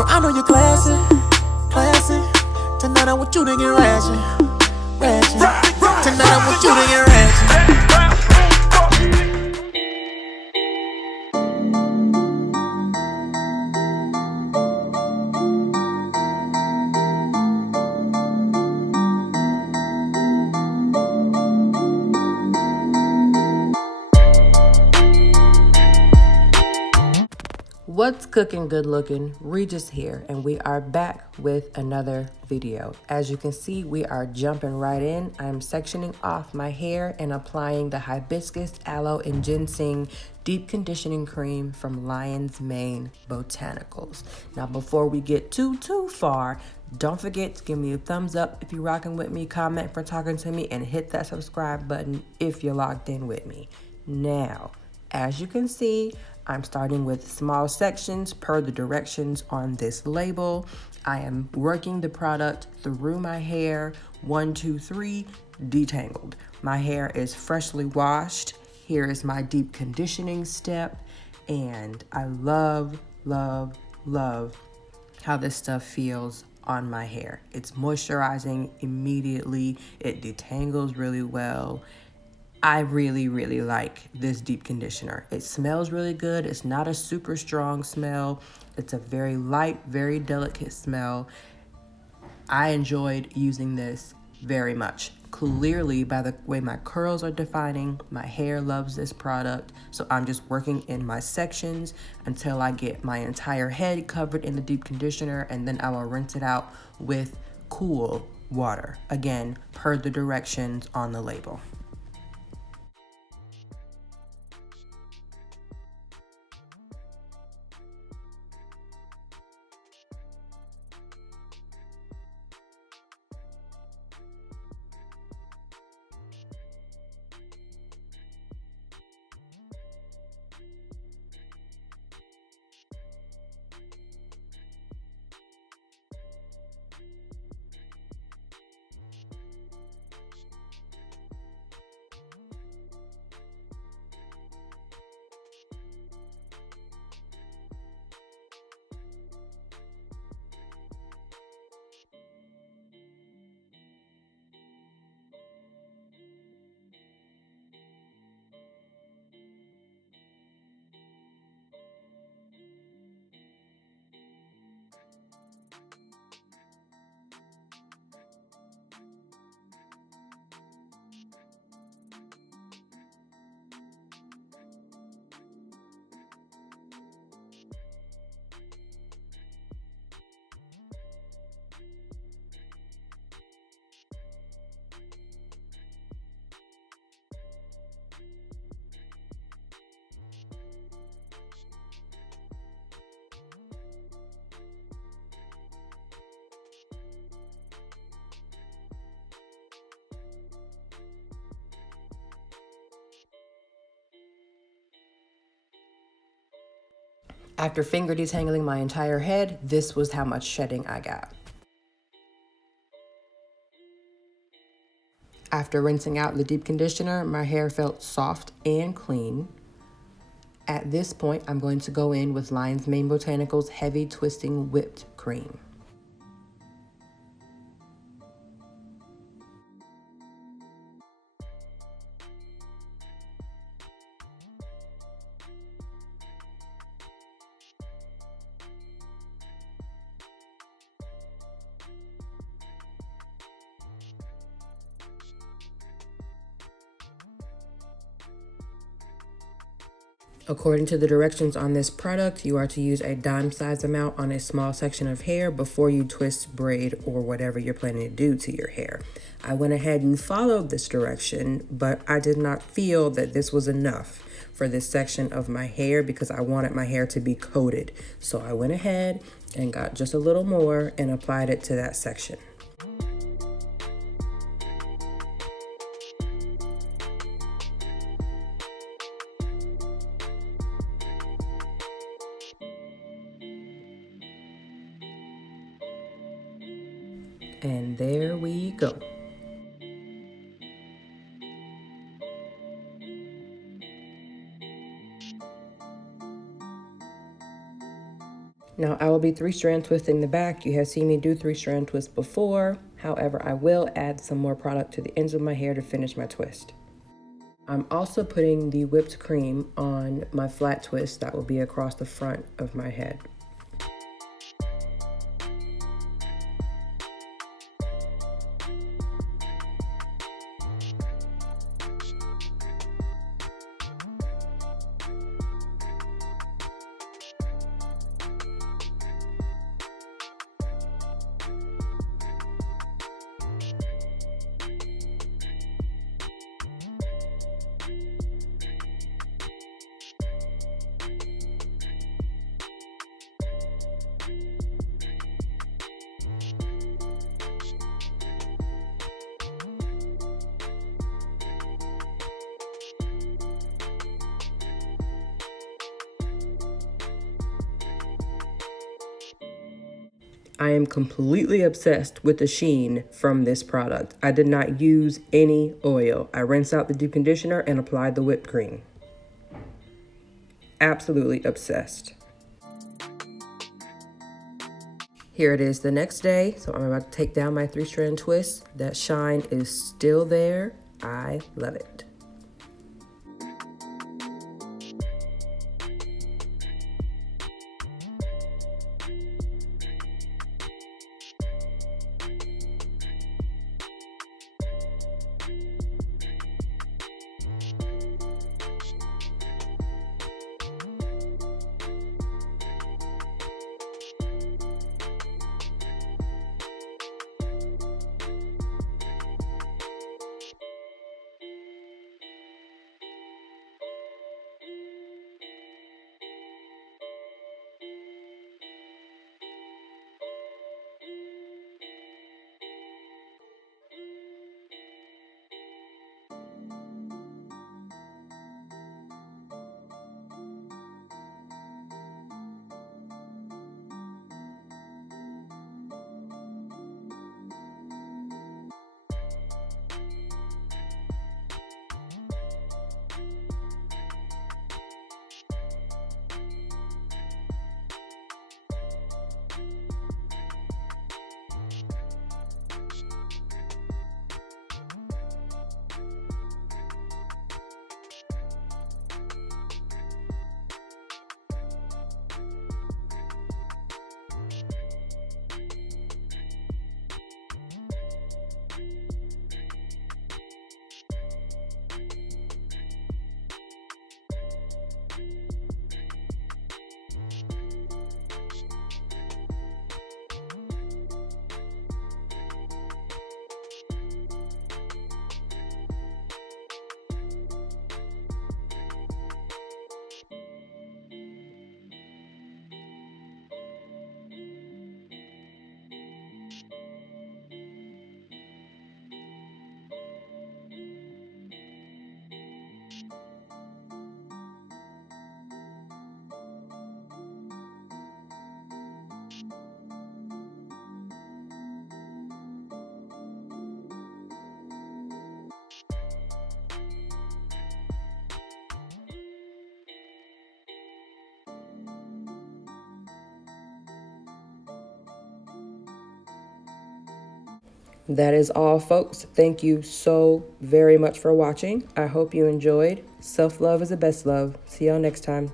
Girl, I know you're classy, classy. Tonight I want you to get ratchet, ratchet. Tonight I want you to get ratchet. What's cooking, good looking? Regis here, and we are back with another video. As you can see, we are jumping right in. I'm sectioning off my hair and applying the hibiscus, aloe, and ginseng deep conditioning cream from Lion's Mane Botanicals. Now, before we get too far, don't forget to give me a thumbs up if you're rocking with me, comment for talking to me, and hit that subscribe button if you're locked in with me. Now, as you can see, I'm starting with small sections per the directions on this label. I am working the product through my hair, 1, 2, 3, detangled. My hair is freshly washed. Here is my deep conditioning step, and I love how this stuff feels on my hair. It's moisturizing immediately. It detangles really well. I really like this deep conditioner. It smells really good. It's not a super strong smell. It's a very light, very delicate smell. I enjoyed using this very much. Clearly, by the way my curls are defining, my hair loves this product. So I'm just working in my sections until I get my entire head covered in the deep conditioner, and then I will rinse it out with cool water. Again, per the directions on the label. After finger detangling my entire head, this was how much shedding I got. After rinsing out the deep conditioner, my hair felt soft and clean. At this point, I'm going to go in with Lion's Mane Botanicals Heavy Twisting Whipped Cream. According to the directions on this product, you are to use a dime size amount on a small section of hair before you twist, braid, or whatever you're planning to do to your hair. I went ahead and followed this direction, but I did not feel that this was enough for this section of my hair because I wanted my hair to be coated. So I went ahead and got just a little more and applied it to that section. And there we go. Now I will be 3-strand twisting the back. You have seen me do 3-strand twists before. However, I will add some more product to the ends of my hair to finish my twist. I'm also putting the whipped cream on my flat twist that will be across the front of my head. I am completely obsessed with the sheen from this product. I did not use any oil. I rinsed out the deep conditioner and applied the whipped cream. Absolutely obsessed. Here it is the next day. So I'm about to take down my 3-strand twist. That shine is still there. I love it. That is all, folks. Thank you so very much for watching. I hope you enjoyed. Self-love is the best love. See y'all next time.